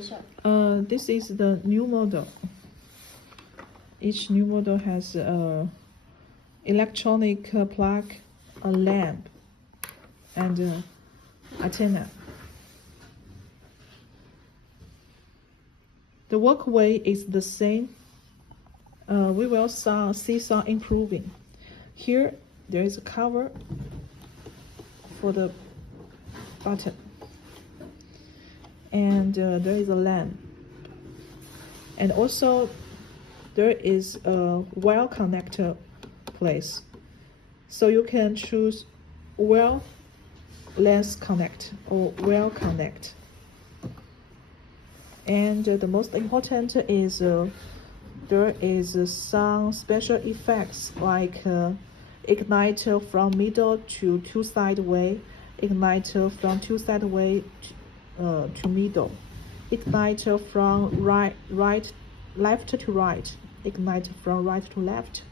This is the new model. Each new model has a electronic plug, a lamp, and antenna. The walkway is the same. We will see some improving. Here there is a cover for the button, and there is a lamp, and also there is a wire connector place, so you can choose wire lens connect or wire connect. And the most important is there is some special effects like igniter from middle to two side way, igniter from two side way to middle, igniter from left to right, igniter from right to left.